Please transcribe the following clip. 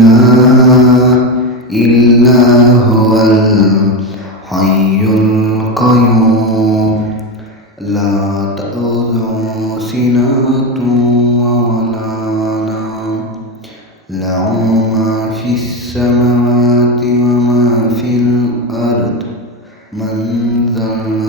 إله إلا هو الحي القيوم لا تأخذه سنة ولا نوم له ما في السماوات وما في الأرض من ذا